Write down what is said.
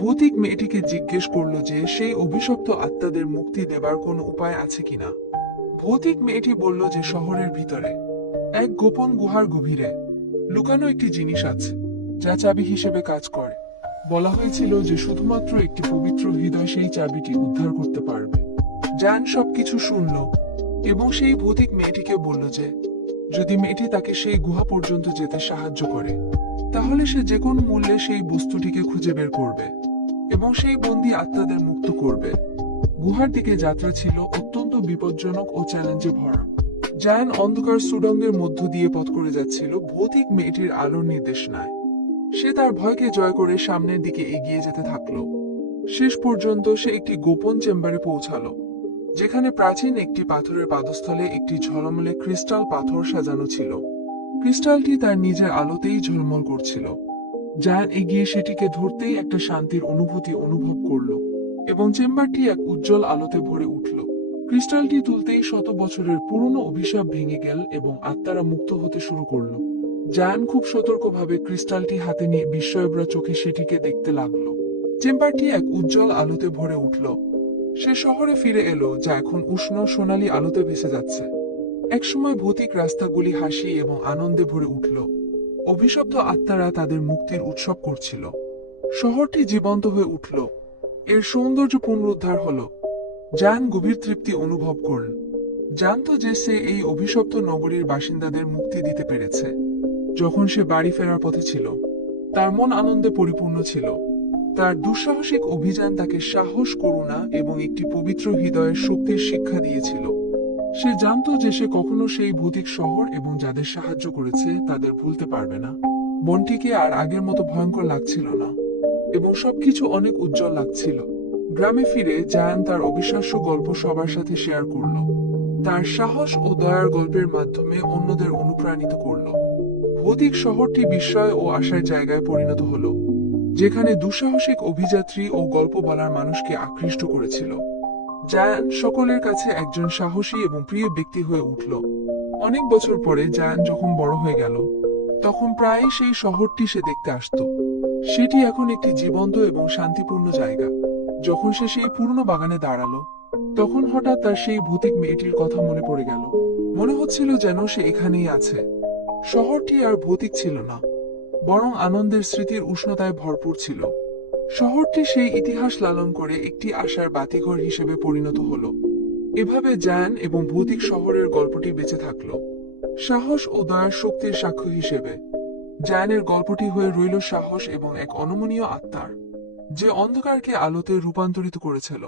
ভৌতিক মেয়েটিকে জিজ্ঞেস করলো যে সেই অভিশপ্ত আত্মাদের মুক্তি দেবার কোনো উপায় আছে কিনা। ভৌতিক মেয়েটি বলল যে শহরের ভিতরে এক গোপন গুহার গভীরে লুকানো একটি জিনিস আছে যা চাবি হিসেবে কাজ করে। বলা হয়েছিল যে শুধুমাত্র একটি পবিত্র হৃদয় সেই চাবিটি উদ্ধার করতে পারবে। জান সবকিছু শুনল এবং সেই ভৌতিক মেয়েটিকে বলল যে যদি মেয়েটি তাকে সেই গুহা পর্যন্ত যেতে সাহায্য করে তাহলে সে যে কোনো মূল্যে সেই বস্তুটিকে খুঁজে বের করবে এবং সেই বন্দী আত্মাদের মুক্ত করবে। গুহার দিকে যাত্রা ছিল অত্যন্ত বিপজ্জনক ও চ্যালেঞ্জে ভরা। জায়ান অন্ধকার সুড়ঙ্গের মধ্য দিয়ে পথ করে যাচ্ছিল ভৌতিক মেয়েটির আলোর নির্দেশনায়। সে তার ভয়কে জয় করে সামনের দিকে এগিয়ে যেতে থাকলো। শেষ পর্যন্ত সে একটি গোপন চেম্বারে পৌঁছালো, যেখানে প্রাচীন একটি পাথরের পাদস্থলে একটি ঝলমলে ক্রিস্টাল পাথর সাজানো ছিল। ক্রিস্টালটি তার নিজের আলোতেই ঝলমল করছিল। জায়ান এগিয়ে সেটিকে ধরতেই একটা শান্তির অনুভূতি অনুভব করল এবং চেম্বারটি এক উজ্জ্বল আলোতে ভরে উঠল। ক্রিস্টালটি তুলতেই শত বছরের পুরনো অভিশাপ ভেঙে গেল এবং আত্মারা মুক্ত হতে শুরু করলো। জায়ান খুব সতর্কভাবে ক্রিস্টালটি হাতে নিয়ে বিস্ময়ভরা চোখে সেটিকে দেখতে লাগলো। চেম্বারটি এক উজ্জ্বল আলোতে ভরে উঠল। সে শহরে ফিরে এলো, যা এখন উষ্ণ সোনালী আলোতে ভেসে যাচ্ছে। একসময় ভৌতিক রাস্তাগুলি হাসি এবং আনন্দে ভরে উঠল। অভিশপ্ত আত্মারা তাদের মুক্তির উৎসব করছিল। শহরটি জীবন্ত হয়ে উঠল। এর সৌন্দর্য পুনরুদ্ধার হলো। জায়ান গভীর তৃপ্তি অনুভব করল। জানত যে সে এই অভিশপ্ত নগরীর বাসিন্দাদের মুক্তি দিতে পেরেছে। যখন সে বাড়ি ফেরার পথে ছিল, তার মন আনন্দে পরিপূর্ণ ছিল। তার দুঃসাহসিক অভিযান তাকে সাহস, করুণা এবং একটি পবিত্র হৃদয়ের শক্তির শিক্ষা দিয়েছিল। সে জানত যে সে কখনো সেই ভৌতিক শহর এবং যাদের সাহায্য করেছে তাদের ভুলতে পারবে না। বনটিকে আর আগের মতো ভয়ঙ্কর লাগছিল না এবং সবকিছু অনেক উজ্জ্বল লাগছিল। গ্রামে ফিরে জায়ান তার অবিশ্বাস্য গল্প সবার সাথে শেয়ার করল। তার সাহস ও দয়ার গল্পের মাধ্যমে অন্যদের অনুপ্রাণিত করল। ভৌতিক শহরটি বিস্ময় ও আশার জায়গায় পরিণত হলো, যেখানে দুঃসাহসিক অভিযাত্রী ও গল্প বলার মানুষকে আকৃষ্ট করেছিল। জায়ান সকলের কাছে একজন সাহসী এবং প্রিয় ব্যক্তি হয়ে উঠল। অনেক বছর পরে জায়ান যখন বড় হয়ে গেল, তখন প্রায়ই সেই শহরটি সে দেখতে আসত। সেটি এখন একটি জীবন্ত এবং শান্তিপূর্ণ জায়গা। যখন সে সেই পুরনো বাগানে দাঁড়ালো, তখন হঠাৎ তার সেই ভৌতিক মেয়েটির কথা মনে পড়ে গেল। মনে হচ্ছিল যেন সে এখানেই আছে। শহরটি আর ভৌতিক ছিল না, বরং আনন্দের স্মৃতির উষ্ণতায় ভরপুর ছিল। শহরটি সেই ইতিহাস লালন করে একটি আশার বাতিঘর হিসেবে পরিণত হলো। এভাবে জায়ান এবং ভৌতিক শহরের গল্পটি বেঁচে থাকল, সাহস ও দয়ার শক্তির সাক্ষ্য হিসেবে। জায়ানের গল্পটি হয়ে রইল সাহস এবং এক অনমনীয় আত্মার, যে অন্ধকারকে আলোতে রূপান্তরিত করেছিল।